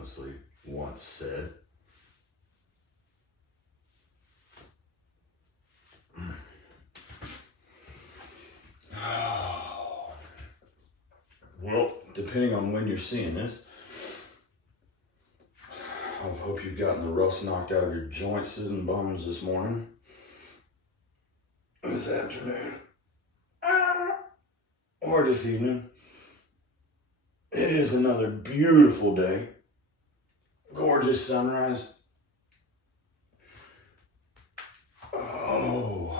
famously once said. Well, depending on when you're seeing this, I hope you've gotten the rust knocked out of your joints and bones this morning, this afternoon, or this evening. It is another beautiful day. Gorgeous sunrise. Oh.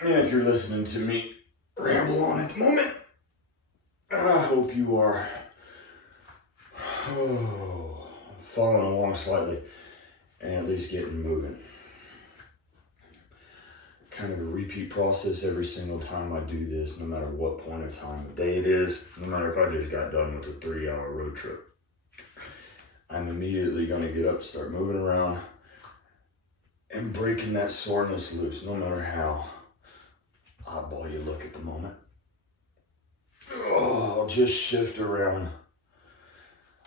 And if you're listening to me ramble on at the moment, I hope you are following along slightly and at least getting moving. Kind of a repeat process every single time I do this, no matter what point of time of day it is, no matter if I just got done with a 3-hour road trip. I'm immediately going to get up, start moving around, and breaking that soreness loose, no matter how oddball you look at the moment. Oh, I'll just shift around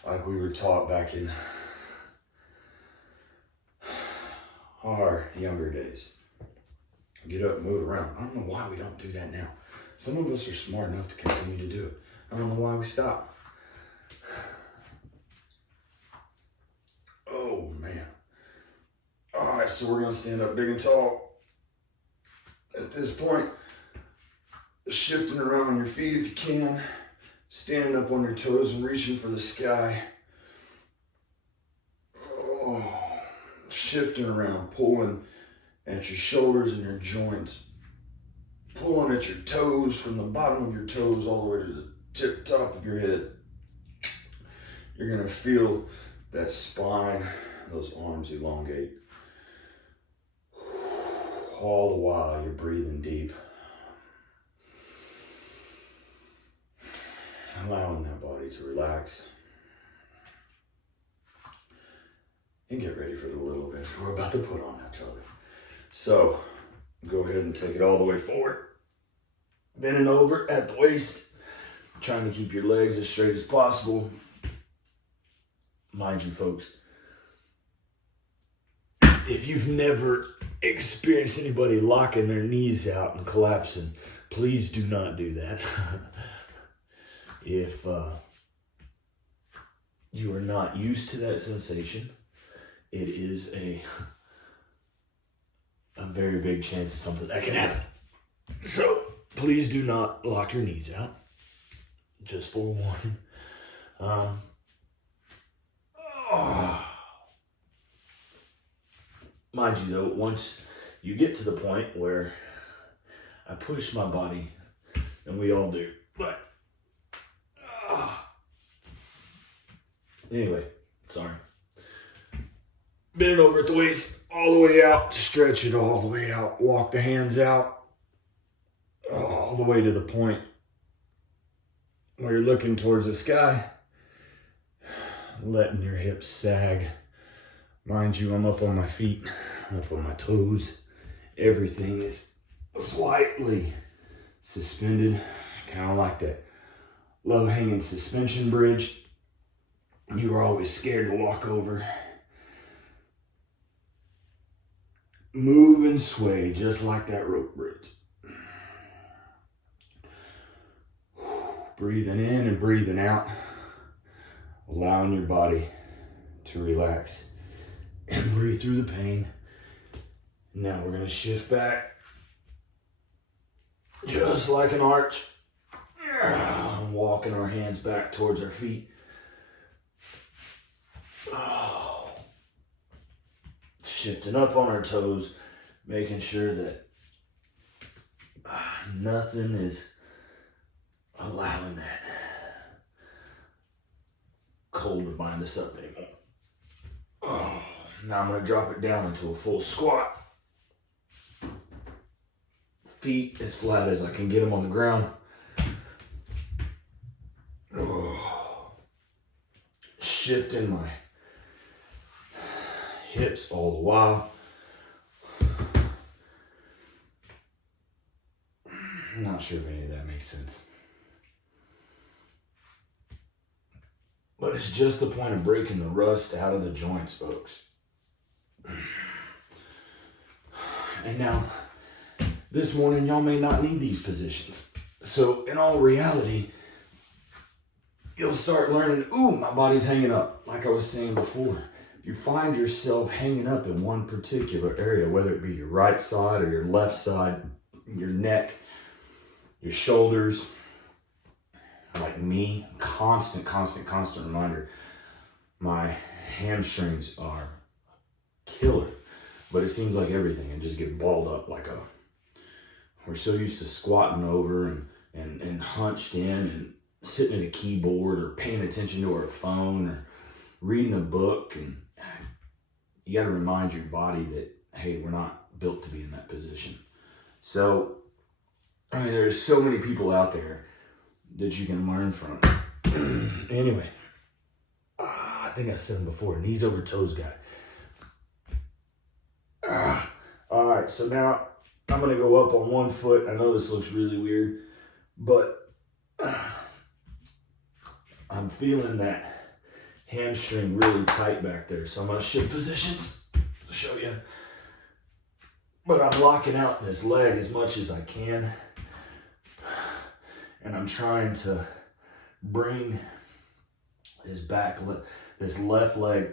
like we were taught back in our younger days. Get up, move around. I don't know why we don't do that now. Some of us are smart enough to continue to do it. I don't know why we stop. Oh, man. All right, so we're going to stand up big and tall. At this point, shifting around on your feet if you can. Standing up on your toes and reaching for the sky. Oh, shifting around, pulling at your shoulders and your joints, pulling at your toes from the bottom of your toes all the way to the tip top of your head. You're gonna feel that spine, those arms elongate. All the while you're breathing deep. Allowing that body to relax. And get ready for the little adventure we're about to put on each other. So, go ahead and take it all the way forward. Bending over at the waist. Trying to keep your legs as straight as possible. Mind you, folks, if you've never experienced anybody locking their knees out and collapsing, please do not do that. If you are not used to that sensation, it is a very big chance of something that can happen. So please do not lock your knees out. Just forewarning. Mind you though, once you get to the point where I push my body, and we all do, but anyway, sorry. Bend it over at the waist, all the way out, stretch it all the way out, walk the hands out, all the way to the point where you're looking towards the sky, letting your hips sag. Mind you, I'm up on my feet, up on my toes. Everything is slightly suspended, kind of like that low-hanging suspension bridge you were always scared to walk over. Move and sway just like that rope bridge. Breathing in and breathing out, allowing your body to relax and breathe through the pain. Now we're going to shift back just like an arch, walking our hands back towards our feet. Shifting up on our toes, making sure that nothing is allowing that cold to bind us up anymore. Now I'm going to drop it down into a full squat. Feet as flat as I can get them on the ground. Shifting my hips all the while. I'm not sure if any of that makes sense. But it's just the point of breaking the rust out of the joints, folks. And now, this morning, y'all may not need these positions. So in all reality, you'll start learning, ooh, my body's hanging up, like I was saying before. You find yourself hanging up in one particular area, whether it be your right side or your left side, your neck, your shoulders. Like me, constant reminder. My hamstrings are killer, but it seems like everything, and just get balled up we're so used to squatting over and hunched in and sitting at a keyboard or paying attention to our phone or reading a book, and you got to remind your body that, hey, we're not built to be in that position. So, I mean, there's so many people out there that you can learn from. Anyway, I think I said it before, knees over toes guy. All right, so now I'm gonna go up on one foot. I know this looks really weird, but I'm feeling that hamstring really tight back there. So I'm gonna shift positions to show you. But I'm locking out this leg as much as I can. And I'm trying to bring this left leg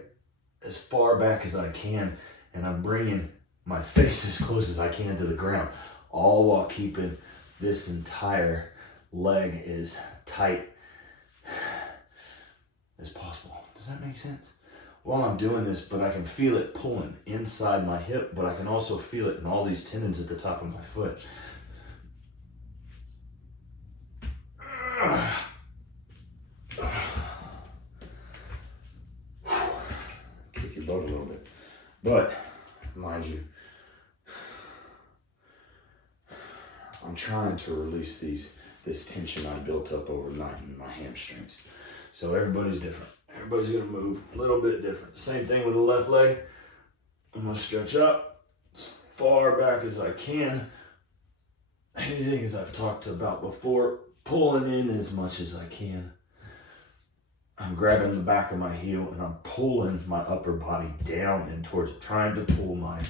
as far back as I can. And I'm bringing my face as close as I can to the ground, all while keeping this entire leg as tight as possible. Does that make sense? While I'm doing this, but I can feel it pulling inside my hip, but I can also feel it in all these tendons at the top of my foot. Kick your butt a little bit. But, mind you, I'm trying to release this tension I built up overnight in my hamstrings. So everybody's different. Everybody's gonna move a little bit different. Same thing with the left leg. I'm gonna stretch up as far back as I can. Anything as I've talked about before, pulling in as much as I can. I'm grabbing the back of my heel and I'm pulling my upper body down and towards it, trying to pull my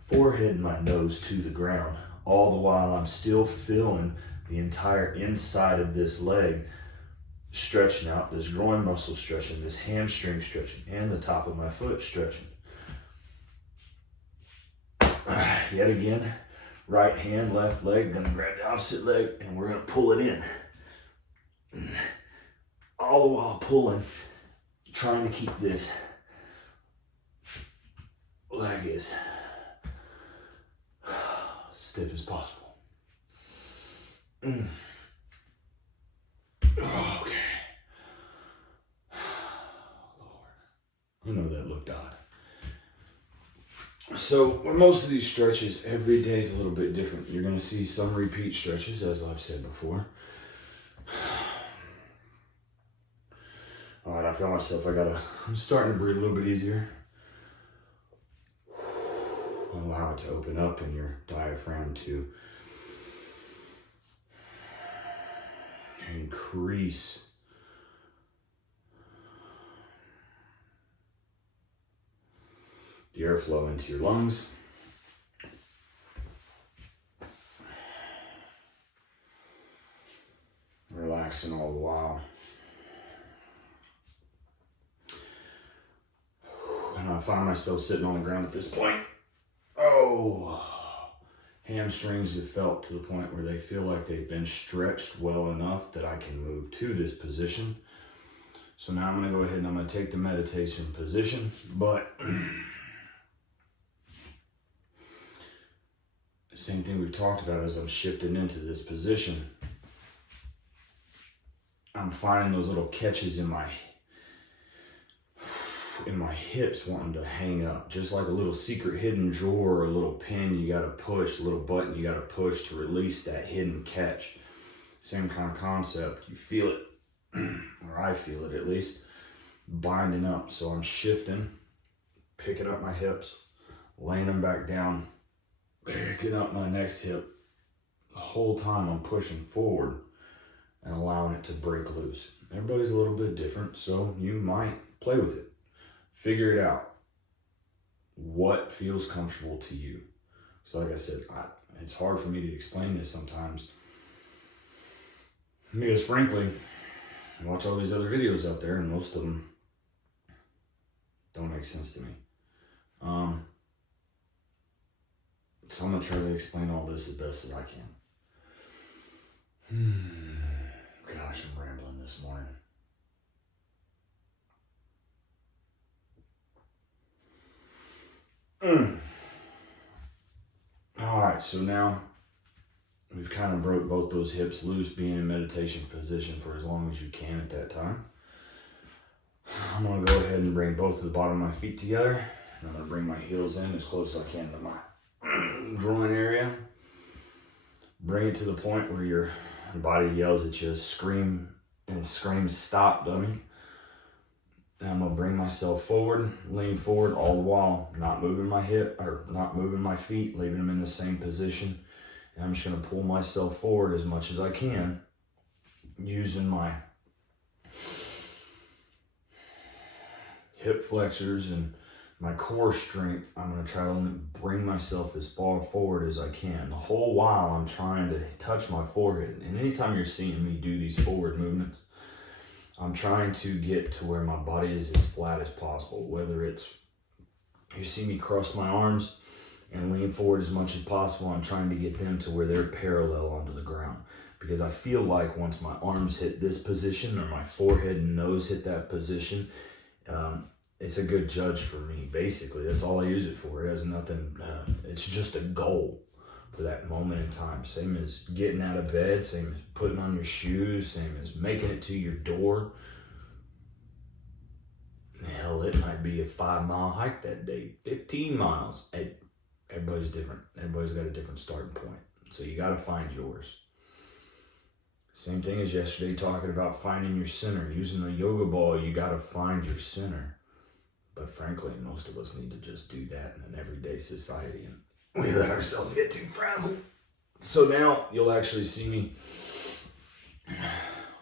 forehead and my nose to the ground. All the while I'm still feeling the entire inside of this leg stretching out, this groin muscle stretching, this hamstring stretching, and the top of my foot stretching. Yet again, right hand, left leg, gonna grab the opposite leg and we're gonna pull it in. All the while pulling, trying to keep this leg as stiff as possible. Okay. Lord, I know that looked odd. So with most of these stretches, every day is a little bit different. You're going to see some repeat stretches, as I've said before. All right, I feel myself. I'm starting to breathe a little bit easier. Allow it to open up and your diaphragm to increase the airflow into your lungs. Relaxing all the while. And I find myself sitting on the ground at this point. Oh, hamstrings have felt to the point where they feel like they've been stretched well enough that I can move to this position. So now I'm going to go ahead and I'm going to take the meditation position, but the same thing we've talked about as I'm shifting into this position. I'm finding those little catches in my hips wanting to hang up, just like a little secret hidden drawer or a little pin you got to push, a little button you got to push to release that hidden catch. Same kind of concept. You feel it, or I feel it at least, binding up. So I'm shifting, picking up my hips, laying them back down, picking up my next hip. The whole time I'm pushing forward and allowing it to break loose. Everybody's a little bit different, so you might play with it. Figure it out. What feels comfortable to you? So like I said, it's hard for me to explain this sometimes because frankly, I watch all these other videos out there and most of them don't make sense to me. So I'm gonna try to explain all this as best as I can. Gosh, I'm rambling this morning. All right, so now we've kind of broke both those hips loose, being in meditation position for as long as you can at that time. I'm gonna go ahead and bring both of the bottom of my feet together. And I'm gonna bring my heels in as close as I can to my groin area. Bring it to the point where your body yells at you, scream, stop, dummy. And I'm gonna bring myself forward, lean forward, all the while not moving my hip or not moving my feet, leaving them in the same position. And I'm just gonna pull myself forward as much as I can, using my hip flexors and my core strength. I'm gonna try to bring myself as far forward as I can. The whole while I'm trying to touch my forehead. And anytime you're seeing me do these forward movements, I'm trying to get to where my body is as flat as possible. Whether it's, you see me cross my arms and lean forward as much as possible, I'm trying to get them to where they're parallel onto the ground. Because I feel like once my arms hit this position or my forehead and nose hit that position, it's a good judge for me. Basically, that's all I use it for. It has nothing, it's just a goal for that moment in time. Same as getting out of bed, same as putting on your shoes, same as making it to your door. Hell, it might be a 5-mile hike that day, 15 miles. Hey, everybody's different. Everybody's got a different starting point. So you got to find yours. Same thing as yesterday, talking about finding your center. Using the yoga ball, you got to find your center. But frankly, most of us need to just do that in an everyday society. And we let ourselves get too frazzled. So now you'll actually see me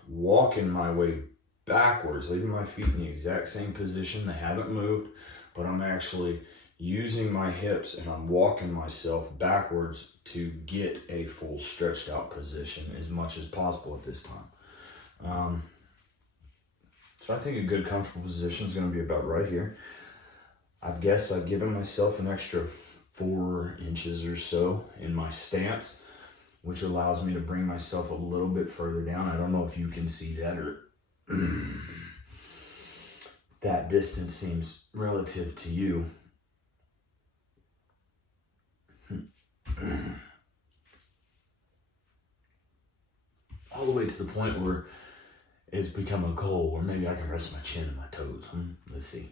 walking my way backwards, leaving my feet in the exact same position. They haven't moved, but I'm actually using my hips and I'm walking myself backwards to get a full stretched out position as much as possible at this time. So I think a good comfortable position is going to be about right here. I guess I've given myself an extra 4 inches or so in my stance, which allows me to bring myself a little bit further down. I don't know if you can see that or that distance seems relative to you. All the way to the point where it's become a goal, or maybe I can rest my chin and my toes. Let's see.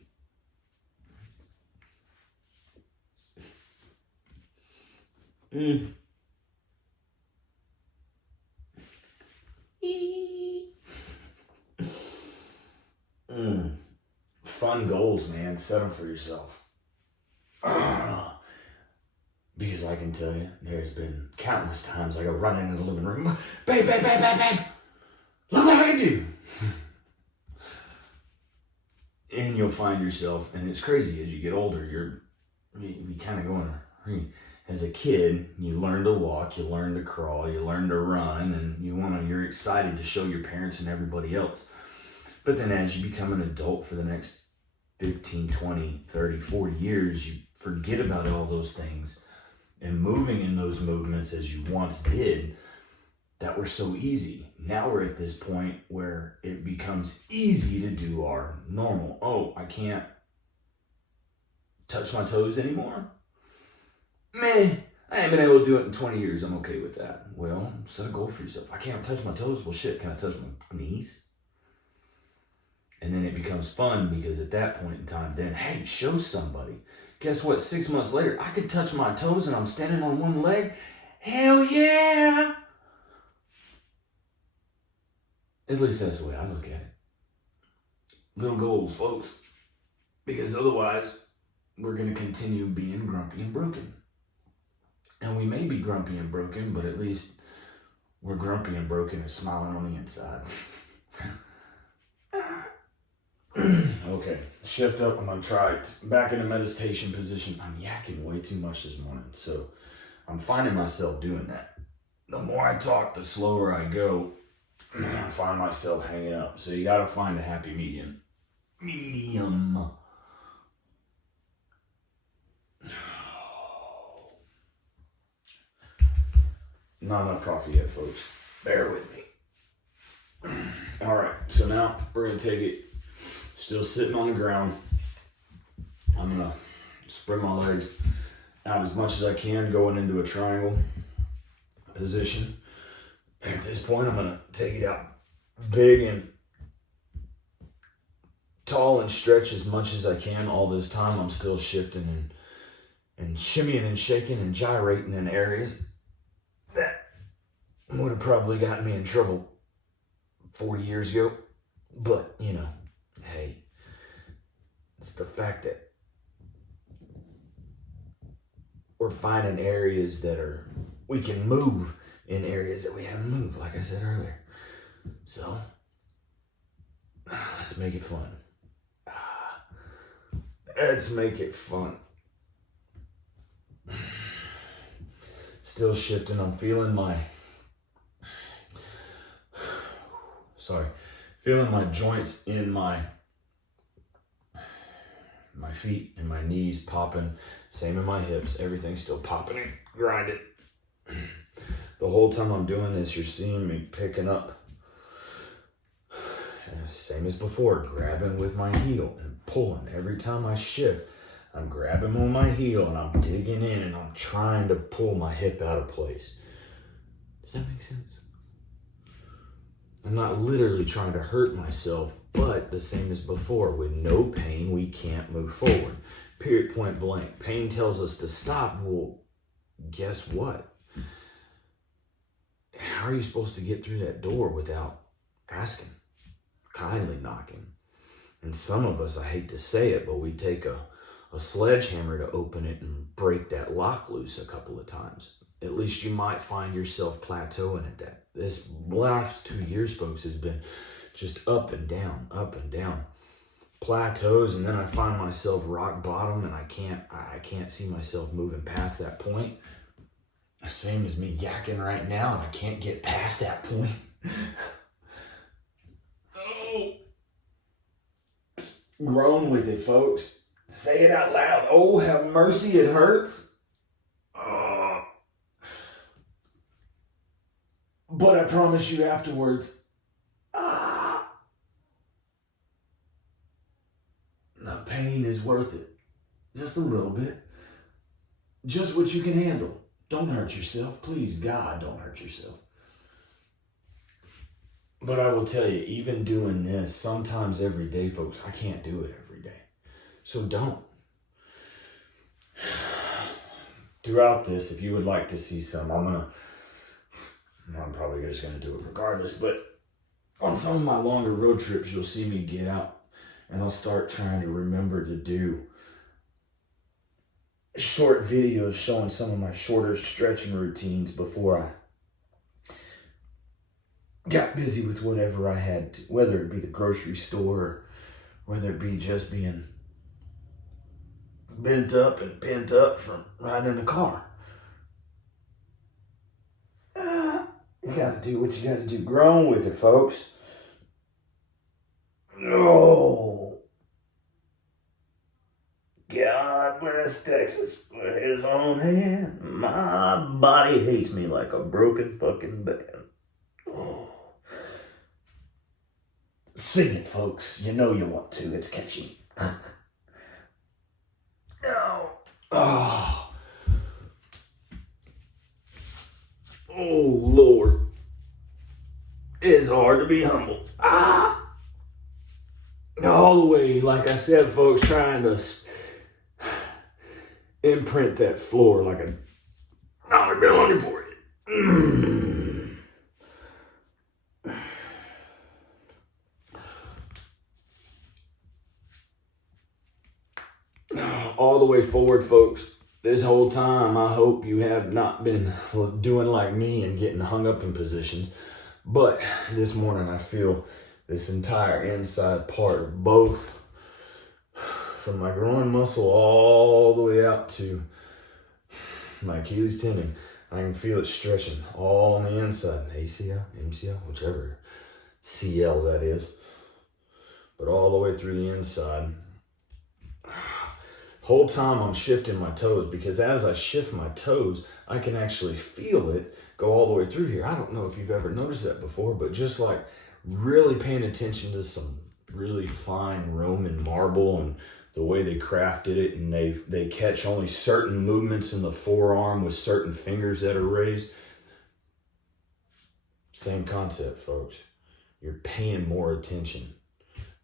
Fun goals, man. Set them for yourself. Because I can tell you, there's been countless times I go running in the living room. Babe, babe, babe, babe, babe. Look what I can do. And you'll find yourself, and it's crazy as you get older, you kind of going, as a kid, you learn to walk, you learn to crawl, you learn to run, and you're excited to show your parents and everybody else. But then as you become an adult for the next 15, 20, 30, 40 years, you forget about all those things. And moving in those movements as you once did, that were so easy. Now we're at this point where it becomes easy to do our normal. Oh, I can't touch my toes anymore? Man, I haven't been able to do it in 20 years. I'm okay with that. Well, set a goal for yourself. I can't touch my toes. Well, shit, can I touch my knees? And then it becomes fun because at that point in time, then, hey, show somebody. Guess what? 6 months later, I could touch my toes and I'm standing on one leg. Hell yeah! At least that's the way I look at it. Little goals, folks. Because otherwise, we're going to continue being grumpy and broken. And we may be grumpy and broken, but at least we're grumpy and broken and smiling on the inside. Okay, shift up. I'm gonna try it back in a meditation position. I'm yakking way too much this morning, so I'm finding myself doing that. The more I talk, the slower I go. I find myself hanging up. So you gotta find a happy medium. Not enough coffee yet, folks. Bear with me. All right, so now we're gonna take it. Still sitting on the ground. I'm gonna spread my legs out as much as I can, going into a triangle position. And at this point, I'm gonna take it out big and tall and stretch as much as I can. All this time, I'm still shifting and shimmying and shaking and gyrating in areas that would have probably gotten me in trouble 40 years ago. But, you know, hey, it's the fact that we're finding areas that we can move in areas that we haven't moved, like I said earlier. So, let's make it fun. Let's make it fun. Still shifting. I'm feeling my joints in my feet and my knees popping. Same in my hips. Everything's still popping and grinding. The whole time I'm doing this, you're seeing me picking up. Same as before, grabbing with my heel and pulling. Every time I shift, I'm grabbing on my heel and I'm digging in and I'm trying to pull my hip out of place. Does that make sense? I'm not literally trying to hurt myself, but the same as before, with no pain, we can't move forward. Period, point blank. Pain tells us to stop. Well, guess what? How are you supposed to get through that door without asking? Kindly knocking. And some of us, I hate to say it, but we take a sledgehammer to open it and break that lock loose a couple of times. At least you might find yourself plateauing at that. This last 2 years, folks, has been just up and down, plateaus, and then I find myself rock bottom, and I can't see myself moving past that point. Same as me yakking right now, and I can't get past that point. Oh, groan with it, folks. Say it out loud. Oh, have mercy, it hurts. But I promise you afterwards, the pain is worth it. Just a little bit. Just what you can handle. Don't hurt yourself. Please, God, don't hurt yourself. But I will tell you, even doing this, sometimes every day, folks, I can't do it every day. So don't. Throughout this, if you would like to see some, I'm probably just going to do it regardless, but on some of my longer road trips, you'll see me get out and I'll start trying to remember to do short videos showing some of my shorter stretching routines before I got busy with whatever I had to, whether it be the grocery store, or whether it be just being bent up and pent up from riding in the car. You gotta do what you gotta do. Grown with it, folks. Oh, God bless Texas with his own hand. My body hates me like a broken fucking band. Oh. Sing it, folks. You know you want to. It's catchy. Oh, Lord. It's hard to be humble. All the way, like I said, folks, trying to imprint that floor like a dollar bill on your forehead. All the way forward, folks. This whole time, I hope you have not been doing like me and getting hung up in positions. But this morning, I feel this entire inside part of both, from my groin muscle all the way out to my Achilles tendon. I can feel it stretching all on the inside. ACL, MCL, whichever CL that is. But all the way through the inside. Whole time I'm shifting my toes, because as I shift my toes, I can actually feel it go all the way through here. I don't know if you've ever noticed that before, but just like really paying attention to some really fine Roman marble and the way they crafted it, and they catch only certain movements in the forearm with certain fingers that are raised. Same concept, folks. You're paying more attention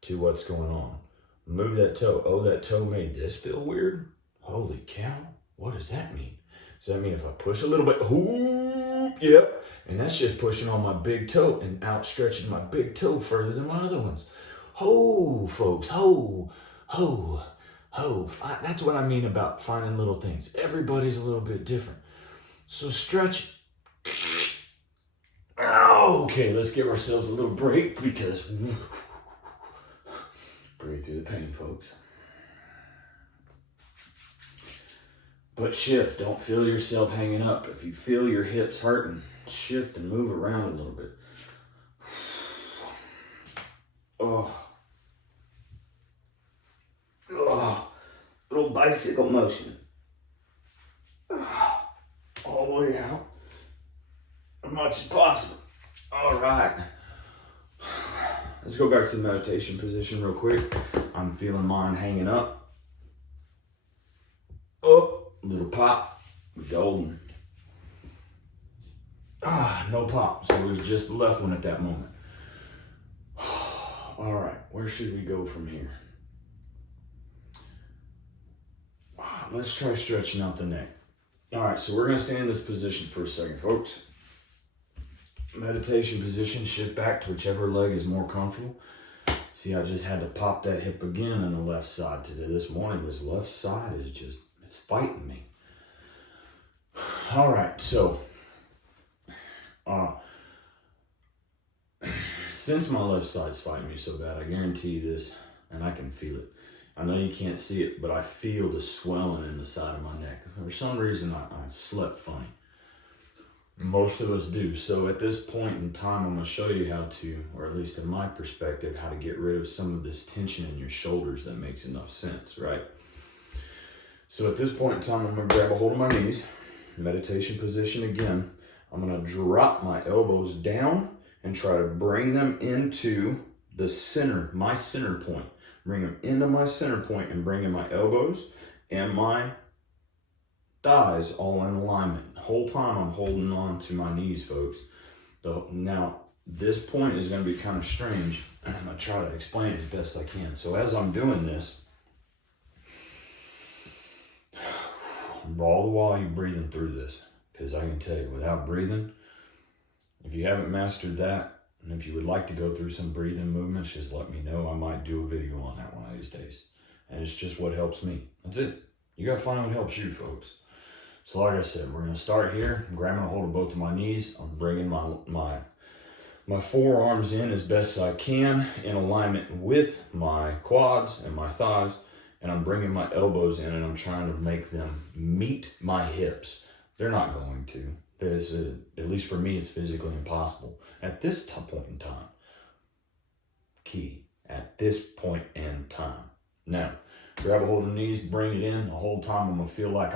to what's going on. Move that toe. Oh, that toe made this feel weird? Holy cow. What does that mean? Does that mean if I push a little bit? Ooh, yep. And that's just pushing on my big toe and outstretching my big toe further than my other ones. Ho, folks. Ho, ho, ho. That's what I mean about finding little things. Everybody's a little bit different. So stretch. Okay, let's give ourselves a little break, because breathe through the pain, folks. But shift. Don't feel yourself hanging up. If you feel your hips hurting, shift and move around a little bit. Oh. Oh. Little bicycle motion. All the way out. As much as possible. All right. Let's go back to the meditation position real quick. I'm feeling mine hanging up. Oh, little pop. Golden. No pop. So it was just the left one at that moment. All right, where should we go from here? Let's try stretching out the neck. All right, so we're going to stay in this position for a second, folks. Meditation position, shift back to whichever leg is more comfortable. See, I just had to pop that hip again on the left side today. This morning, this left side is just, it's fighting me. All right, so since my left side's fighting me so bad, I guarantee you this, and I can feel it. I know you can't see it, but I feel the swelling in the side of my neck. For some reason, I slept funny. Most of us do. So at this point in time, I'm going to show you how to, or at least in my perspective, how to get rid of some of this tension in your shoulders that makes enough sense, right? So at this point in time, I'm going to grab a hold of my knees, meditation position again. I'm going to drop my elbows down and try to bring them into the center, my center point. Bring them into my center point and bring in my elbows and my thighs all in alignment. The whole time I'm holding on to my knees, folks. Now, this point is going to be kind of strange. I'm going to try to explain it as best I can. So as I'm doing this, all the while you're breathing through this, because I can tell you, without breathing, if you haven't mastered that, and if you would like to go through some breathing movements, just let me know. I might do a video on that one of these days. And it's just what helps me. That's it. You got to find what helps you, folks. So like I said, we're going to start here. I'm grabbing a hold of both of my knees. I'm bringing my forearms in as best I can in alignment with my quads and my thighs. And I'm bringing my elbows in and I'm trying to make them meet my hips. They're not going to. At least for me, it's physically impossible. At this point in time, key, at this point in time. Now, grab a hold of the knees, bring it in. The whole time I'm going to feel like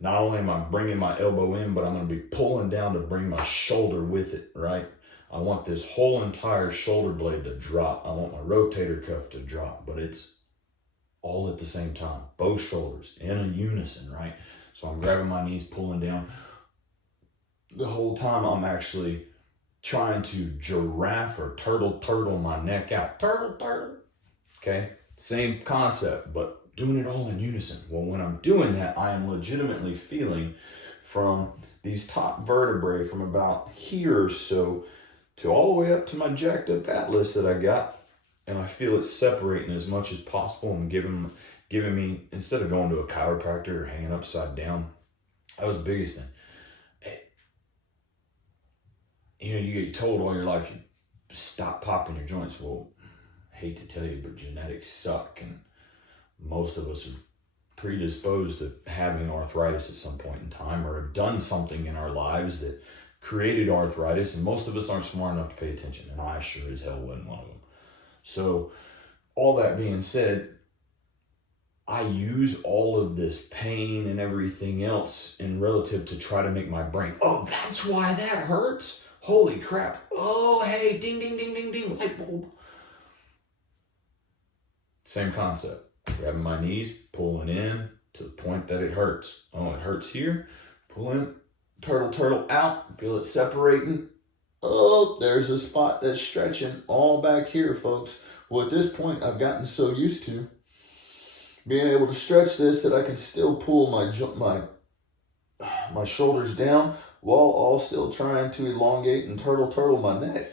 not only am I bringing my elbow in, but I'm going to be pulling down to bring my shoulder with it, right? I want this whole entire shoulder blade to drop. I want my rotator cuff to drop, but it's all at the same time. Both shoulders in a unison, right? So I'm grabbing my knees, pulling down. The whole time I'm actually trying to giraffe or turtle my neck out. Turtle. Okay? Same concept, but doing it all in unison. Well, when I'm doing that, I am legitimately feeling from these top vertebrae from about here or so to all the way up to my jacked up atlas that I got. And I feel it separating as much as possible and giving giving me, instead of going to a chiropractor or hanging upside down, that was the biggest thing. You know, you get told all your life, you stop popping your joints. Well, I hate to tell you, but genetics suck, and most of us are predisposed to having arthritis at some point in time, or have done something in our lives that created arthritis, and most of us aren't smart enough to pay attention, and I sure as hell wasn't one of them. So all that being said, I use all of this pain and everything else in relative to try to make my brain, oh, that's why that hurts? Holy crap. Oh, hey, ding, ding, ding, ding, ding, light bulb. Same concept. Grabbing my knees, pulling in to the point that it hurts. Oh, it hurts here. Pull in, turtle out, feel it separating. Oh, there's a spot that's stretching all back here, folks. Well, at this point, I've gotten so used to being able to stretch this that I can still pull my shoulders down while all still trying to elongate and turtle my neck.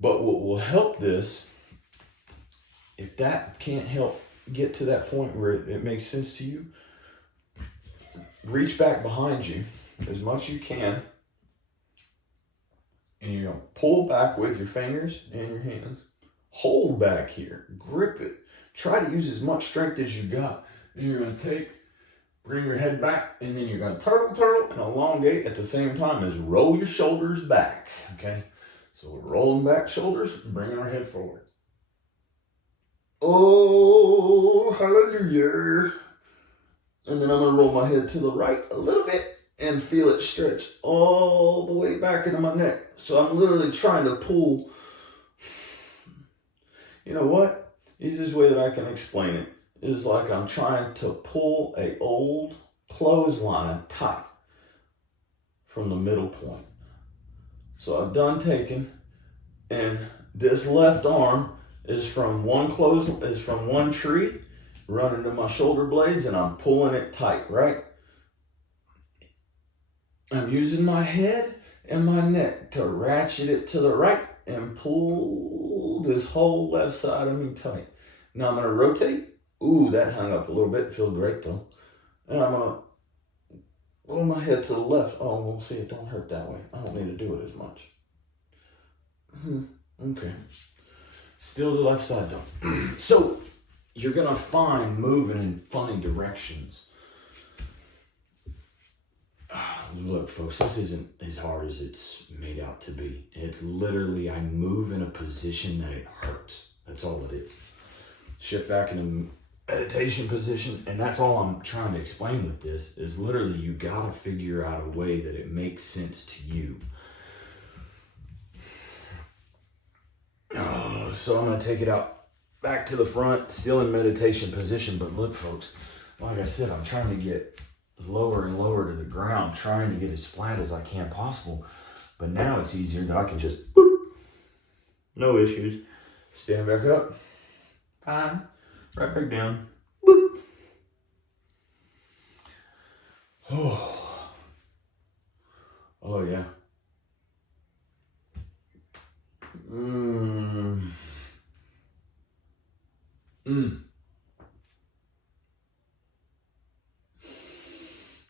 But what will help this, if that can't help get to that point where it makes sense to you, reach back behind you as much as you can, and you're going to pull back with your fingers and your hands. Hold back here. Grip it. Try to use as much strength as you got. And you're going to bring your head back, and then you're going to turtle and elongate at the same time as roll your shoulders back. Okay? So we're rolling back shoulders, bringing our head forward. Oh, hallelujah. And then I'm going to roll my head to the right a little bit and feel it stretch all the way back into my neck. So I'm literally trying to pull. You know what? Easiest way that I can explain it is like I'm trying to pull a old clothesline tight from the middle point. So I've done taking, and this left arm is from one tree running to my shoulder blades, and I'm pulling it tight, right? I'm using my head and my neck to ratchet it to the right and pull this whole left side of me tight. Now I'm going to rotate. Ooh, that hung up a little bit. Feel great though. And I'm going to pull my head to the left. Oh, we'll see, it don't hurt that way. I don't need to do it as much. Okay. Still the left side though. So you're going to find moving in funny directions. Look, folks, this isn't as hard as it's made out to be. It's literally, I move in a position that it hurts. That's all it is. Shift back into meditation position, and that's all I'm trying to explain with this, is literally you got to figure out a way that it makes sense to you. So I'm going to take it out back to the front, still in meditation position, but look, folks, like I said, I'm trying to get lower and lower to the ground, trying to get as flat as I can possible. But now it's easier that I can just, boop, no issues. Stand back up. Fine. Right back down. Boop. Oh yeah.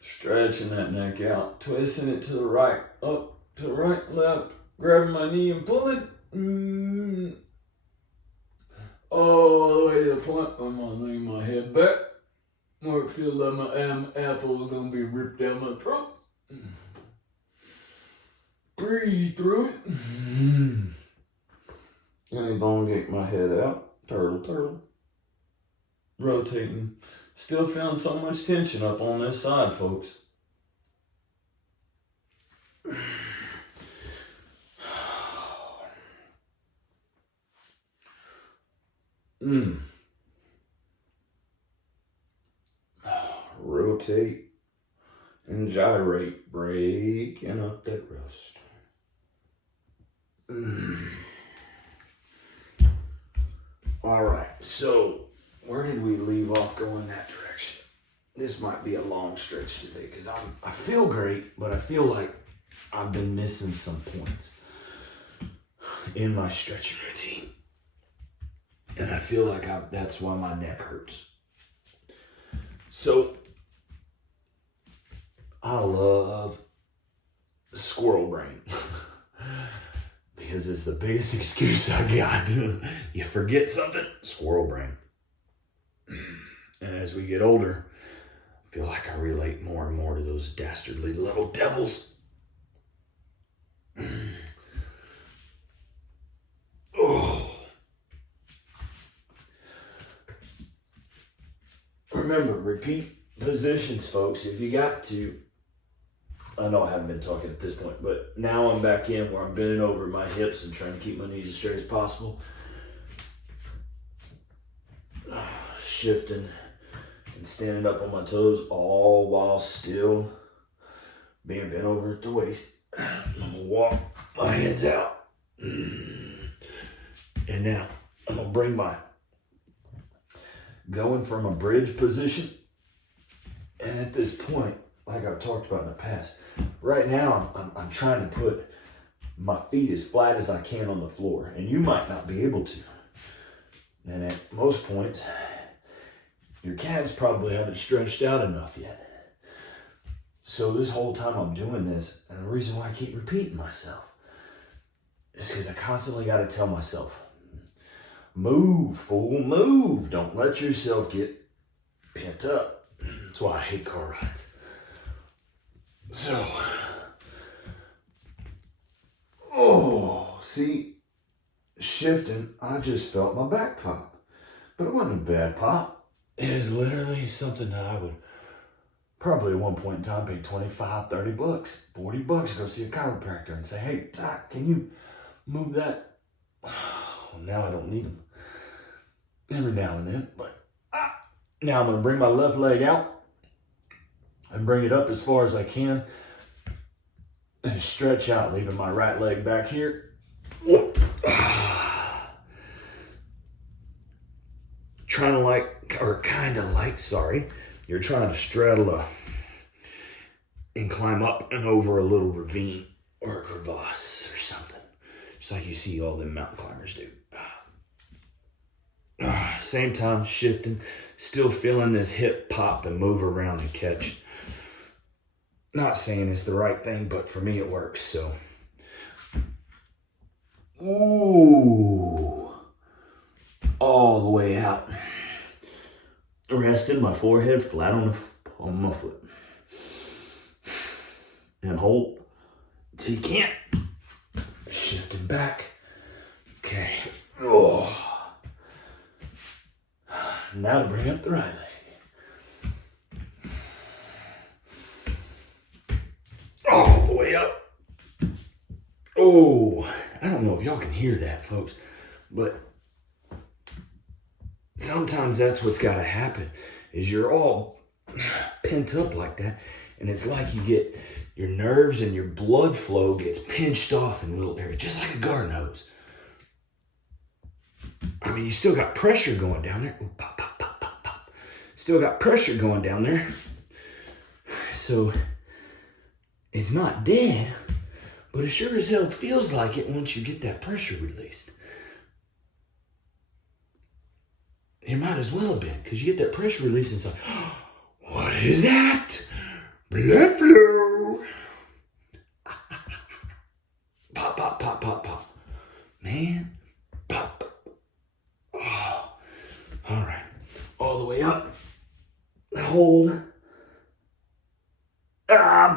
Stretching that neck out, twisting it to the right, up, to the right, left, grabbing my knee and pulling. All the way to the point. I'm going to lean my head back. Where it feels like my apple is going to be ripped down my throat. Breathe through it. And elongate my head out. Turtle. Rotating. Still feeling so much tension up on this side, folks. Rotate and gyrate, breaking up that rust. All right, so where did we leave off going that direction? This might be a long stretch today because I feel great, but I feel like I've been missing some points in my stretching routine. And I feel like that's why my neck hurts. So I love squirrel brain because it's the biggest excuse I got. You forget something, squirrel brain. And as we get older, I feel like I relate more and more to those dastardly little devils. Oh. Remember, repeat positions, folks, if you got to. I know I haven't been talking at this point, but now I'm back in where I'm bending over my hips and trying to keep my knees as straight as possible. Shifting and standing up on my toes, all while still being bent over at the waist. I'm gonna walk my hands out. And now I'm gonna bring my going from a bridge position. And at this point, like I've talked about in the past, right now I'm trying to put my feet as flat as I can on the floor. And you might not be able to. And at most points, your calves probably haven't stretched out enough yet. So this whole time I'm doing this, and the reason why I keep repeating myself is because I constantly got to tell myself, move, fool, move. Don't let yourself get pent up. That's why I hate car rides. So, see, shifting, I just felt my back pop. But it wasn't a bad pop. It is literally something that I would probably at one point in time pay 25, 30 bucks, 40 bucks to go see a chiropractor and say, hey, doc, can you move that? Well, now I don't need them. Every now and then, but now I'm going to bring my left leg out and bring it up as far as I can and stretch out, leaving my right leg back here. Trying to you're trying to straddle and climb up and over a little ravine or a crevasse or something. Just like you see all them mountain climbers do. Same time, shifting, still feeling this hip pop and move around and catch. Not saying it's the right thing, but for me it works, so. Ooh. All the way out. Resting my forehead flat on my foot. And hold until you can't. Shifting back. Okay. Oh. Now to bring up the right leg. All the way up. Oh, I don't know if y'all can hear that, folks, but sometimes that's what's got to happen is you're all pent up like that, and it's like you get your nerves and your blood flow gets pinched off in little areas, just like a garden hose. I mean, you still got pressure going down there. Ooh, pop, pop, pop, pop, pop. Still got pressure going down there. So it's not dead, but it sure as hell feels like it once you get that pressure released. It might as well have been, because you get that pressure release and it's like, oh, what is that? Blood flow. Pop, pop, pop, pop, pop. Man, pop. Oh, all right. All the way up. Hold.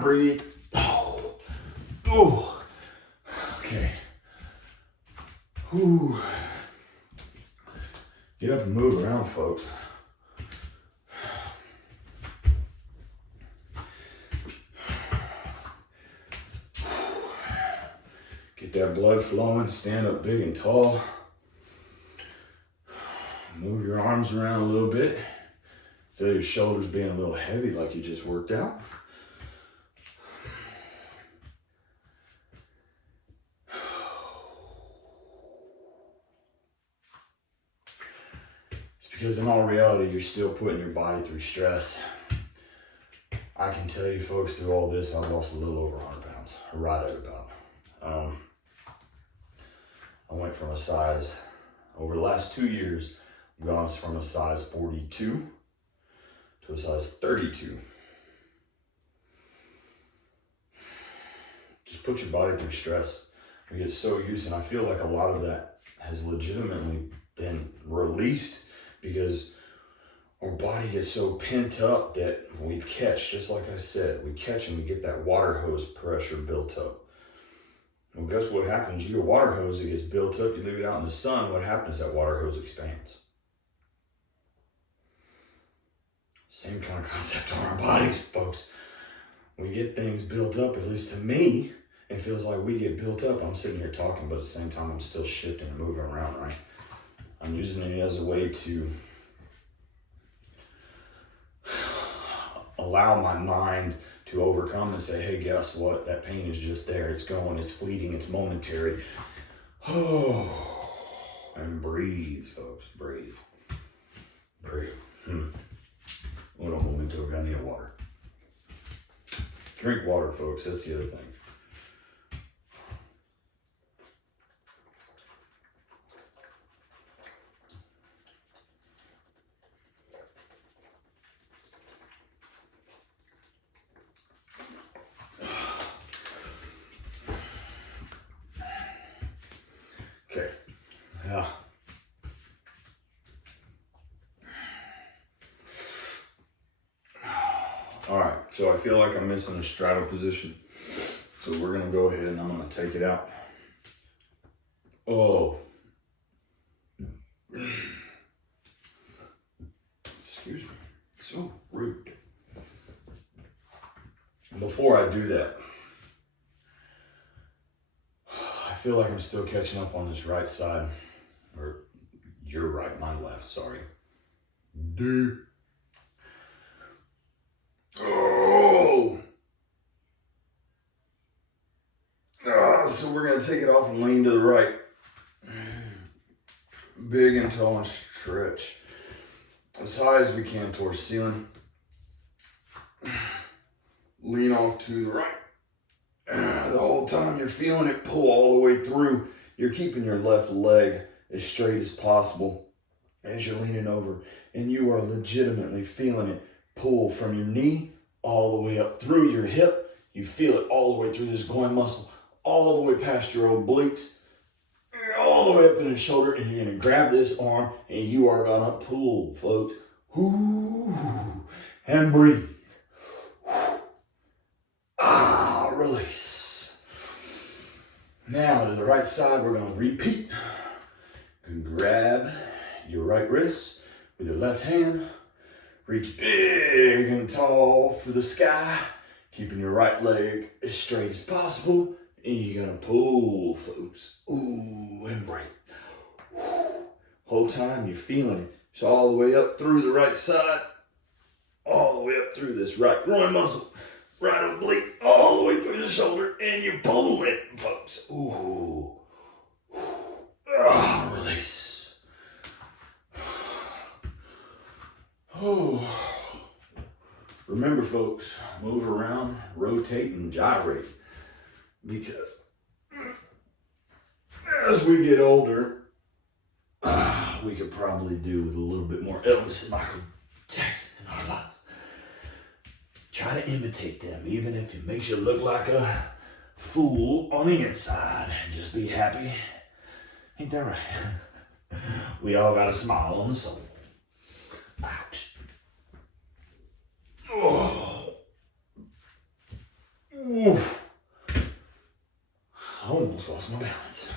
Breathe. Oh. Oh. Okay. Ooh. Get up and move around, folks. Get that blood flowing. Stand up big and tall. Move your arms around a little bit. Feel your shoulders being a little heavy like you just worked out. It's because in all reality, you're still putting your body through stress. I can tell you folks, through all this, I lost a little over 100 pounds, right at about. I went from a size, over the last 2 years, I've gone from a size 42 to a size 32. Just put your body through stress. We get so used, and I feel like a lot of that has legitimately been released because our body gets so pent up that we catch, just like I said, we catch and we get that water hose pressure built up. Well, guess what happens? Your water hose, it gets built up, you leave it out in the sun, what happens? That water hose expands. Same kind of concept on our bodies, folks. We get things built up, at least to me, it feels like we get built up. I'm sitting here talking, but at the same time, I'm still shifting and moving around, right? I'm using it as a way to allow my mind to overcome and say, hey, guess what? That pain is just there. It's going, it's fleeting, it's momentary. Oh, and breathe, folks, breathe. Breathe. Un momento, I need water. Drink water, folks, that's the other thing. Okay, yeah. All right, so I feel like I'm missing a straddle position. So we're gonna go ahead and I'm gonna take it out. Oh. Excuse me, so rude. Before I do that, I feel like I'm still catching up on this right side, or your right, my left, sorry. Dude. Oh. So we're gonna take it off and lean to the right. Big and tall and stretch. As high as we can towards the ceiling. Lean off to the right. The whole time you're feeling it pull all the way through. You're keeping your left leg as straight as possible as you're leaning over. And you are legitimately feeling it pull from your knee all the way up through your hip. You feel it all the way through this groin muscle, all the way past your obliques, all the way up in the shoulder, and you're gonna grab this arm and you are gonna pull, folks. And breathe. Release. Now to the right side, we're gonna repeat. Grab your right wrist with your left hand. Reach big and tall for the sky, keeping your right leg as straight as possible. And you're gonna pull, folks. Ooh, and breathe. Whole time you're feeling it. It's all the way up through the right side, all the way up through this right groin muscle, right oblique, all the way through the shoulder, and you pull it, folks. Ooh. Release. Oh. Remember, folks, move around, rotate, and gyrate. Because as we get older, we could probably do with a little bit more Elvis and Michael Jackson in our lives. Try to imitate them, even if it makes you look like a fool on the inside. Just be happy. Ain't that right? We all got a smile on the soul. Ouch. Oh. Oof. I almost lost my balance.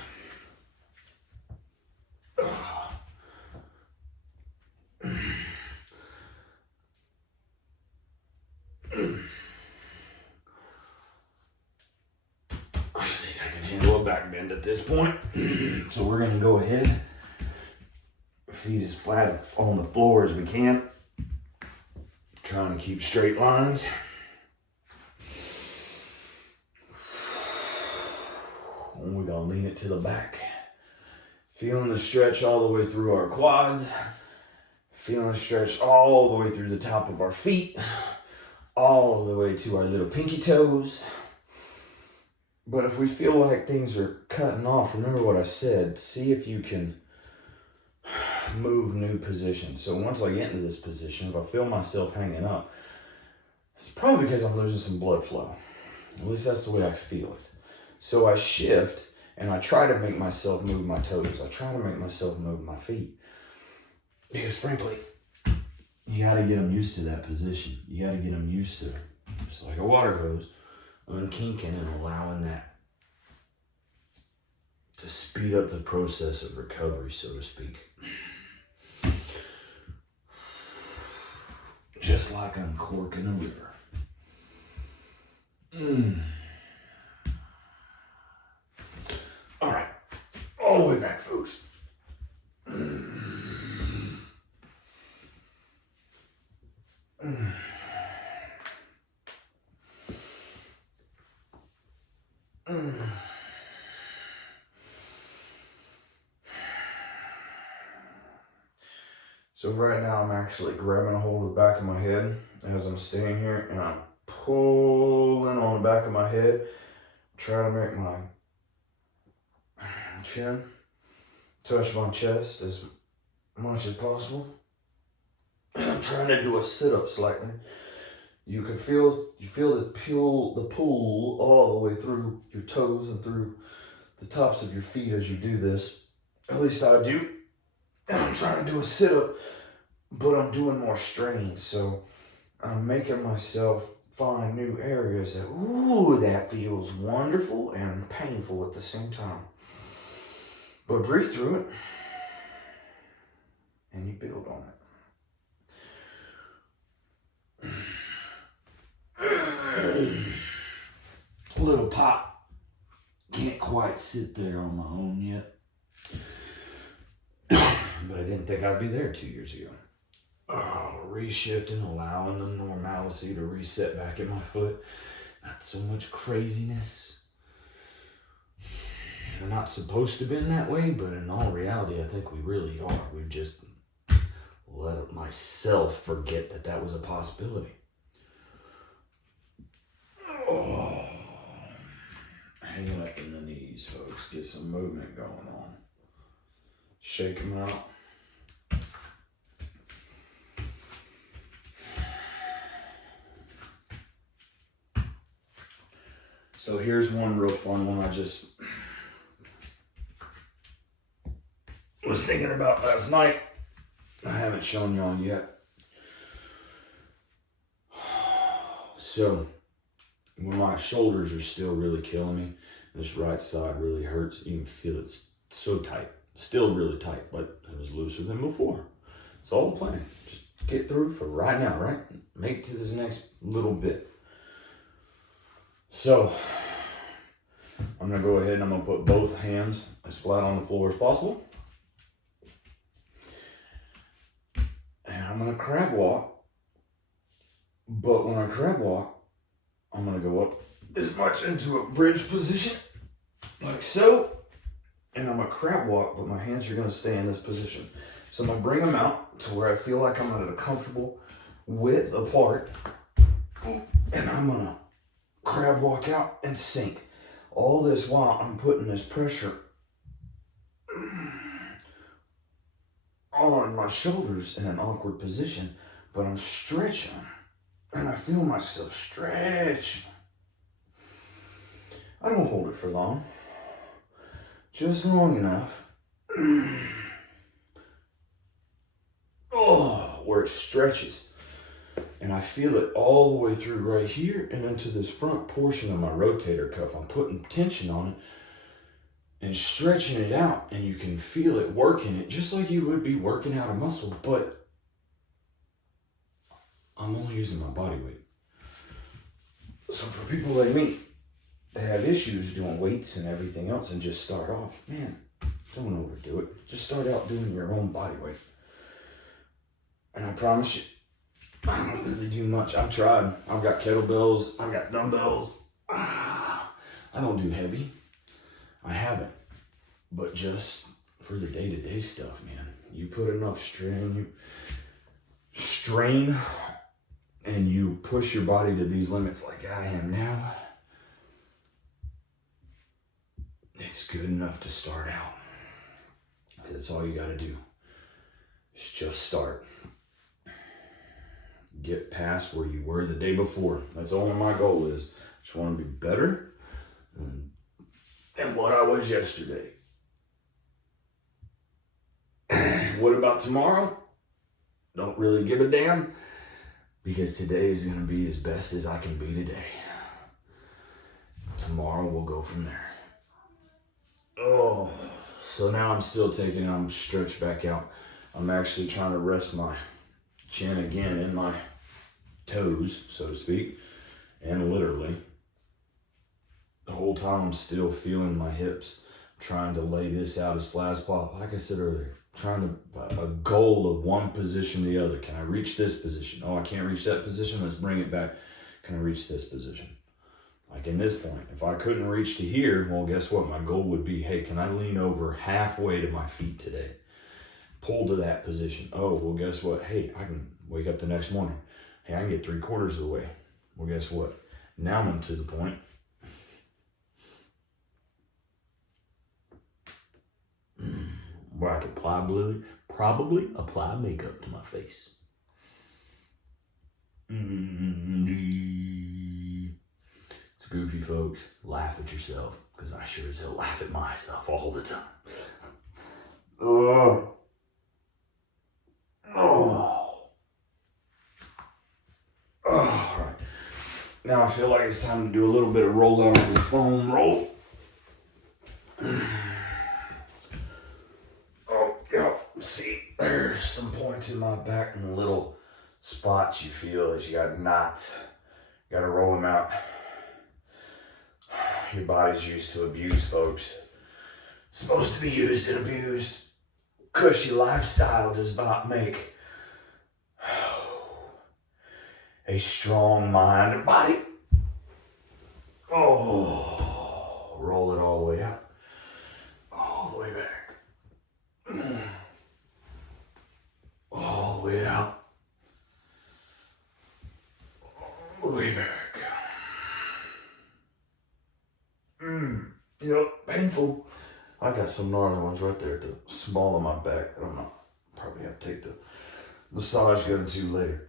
I think I can handle a back bend at this point. So we're gonna go ahead, feet as flat on the floor as we can. Trying to keep straight lines. And we're gonna lean it to the back. Feeling the stretch all the way through our quads. Feeling the stretch all the way through the top of our feet. All the way to our little pinky toes. But if we feel like things are cutting off, remember what I said. See if you can move new positions. So once I get into this position, if I feel myself hanging up, it's probably because I'm losing some blood flow. At least that's the way I feel it. So I shift and I try to make myself move my toes. I try to make myself move my feet. Because frankly, you gotta get them used to that position. You gotta get them used to it. Just like a water hose, unkinking and allowing that to speed up the process of recovery, so to speak. Just like uncorking a river. All right, all the way back, folks. So right now I'm actually grabbing a hold of the back of my head as I'm staying here, and I'm pulling on the back of my head, try to make my chin touch my chest as much as possible. And I'm trying to do a sit-up slightly. You feel the pull all the way through your toes and through the tops of your feet as you do this. At least I do. And I'm trying to do a sit-up, but I'm doing more strain. So I'm making myself find new areas that, ooh, that feels wonderful and painful at the same time. But breathe through it, and you build on it. Little pop. Can't quite sit there on my own yet. But I didn't think I'd be there 2 years ago. Reshifting, allowing the normalcy to reset back in my foot. Not so much craziness. We're not supposed to have been that way, but in all reality, I think we really are. We've just let myself forget that that was a possibility. Oh. Hang up in the knees, folks. Get some movement going on. Shake them out. So here's one real fun one I just was thinking about last night. I haven't shown y'all yet. So when my shoulders are still really killing me, this right side really hurts. You can feel it's so tight. Still really tight, but it was looser than before. It's all the plan. Just get through for right now, right? Make it to this next little bit. So I'm gonna go ahead and I'm gonna put both hands as flat on the floor as possible. And I'm gonna crab walk. But when I crab walk, I'm gonna go up as much into a bridge position, like so. And I'm gonna crab walk, but my hands are gonna stay in this position. So I'm gonna bring them out to where I feel like I'm at a comfortable width apart. And I'm gonna crab walk out and sink. All this while I'm putting this pressure on my shoulders in an awkward position, but I'm stretching. And I feel myself stretch. I don't hold it for long. Just long enough. Oh, where it stretches. And I feel it all the way through right here and into this front portion of my rotator cuff. I'm putting tension on it and stretching it out, and you can feel it working it just like you would be working out a muscle, but I'm only using my body weight. So for people like me that have issues doing weights and everything else and just start off, man, don't overdo it. Just start out doing your own body weight. And I promise you, I don't really do much. I've tried. I've got kettlebells. I've got dumbbells. I don't do heavy. I haven't. But just for the day-to-day stuff, man. You put enough strain, and you push your body to these limits like I am now, it's good enough to start out. That's all you got to do. just start. Get past where you were the day before. That's all my goal is. Just want to be better than what I was yesterday. What about tomorrow? Don't really give a damn, because today is going to be as best as I can be today. Tomorrow we'll go from there. Oh, so now I'm stretched back out. I'm actually trying to rest my chin again in my toes, so to speak, and literally the whole time I'm still feeling my hips, trying to lay this out as flat as possible. Like I said earlier, a goal of one position to the other. Can I reach this position? Oh, I can't reach that position. Let's bring it back. Can I reach this position? Like in this point, if I couldn't reach to here, well, guess what? My goal would be, hey, can I lean over halfway to my feet today? Pull to that position. Oh, well, guess what? Hey, I can wake up the next morning. Hey, I can get 3/4 of the way. Well, guess what? Now I'm to the point where I could probably apply makeup to my face. It's goofy, folks. Laugh at yourself, because I sure as hell laugh at myself all the time. Oh. All right. Now I feel like it's time to do a little bit of roll out of the foam roll. Oh, yeah. See, there's some points in my back and little spots you feel that you got knots. You got to roll them out. Your body's used to abuse, folks. It's supposed to be used and abused. Cushy lifestyle does not make a strong mind or body. Oh, roll it all the way out. All the way back. All the way out. All the way back. Yep, painful. I got some gnarly ones right there at the small of my back that I'm not probably have to take the massage gun to later.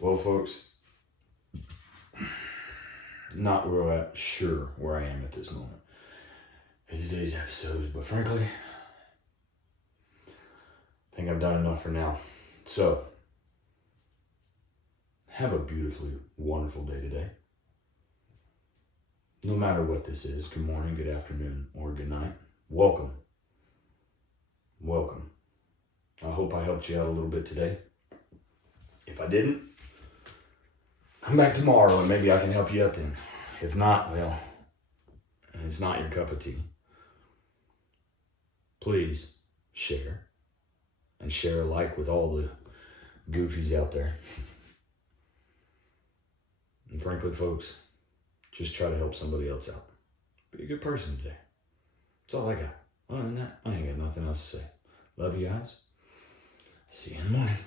Well, folks, not where I am at this moment in today's episode, but frankly, I think I've done enough for now. So, have a beautifully wonderful day today. No matter what this is, good morning, good afternoon, or good night. Welcome. Welcome. I hope I helped you out a little bit today. If I didn't, come back tomorrow and maybe I can help you out then. If not, well, it's not your cup of tea. Please share, and share alike with all the goofies out there. And frankly, folks, just try to help somebody else out. Be a good person today. That's all I got. Other than that, I ain't got nothing else to say. Love you guys. See you in the morning.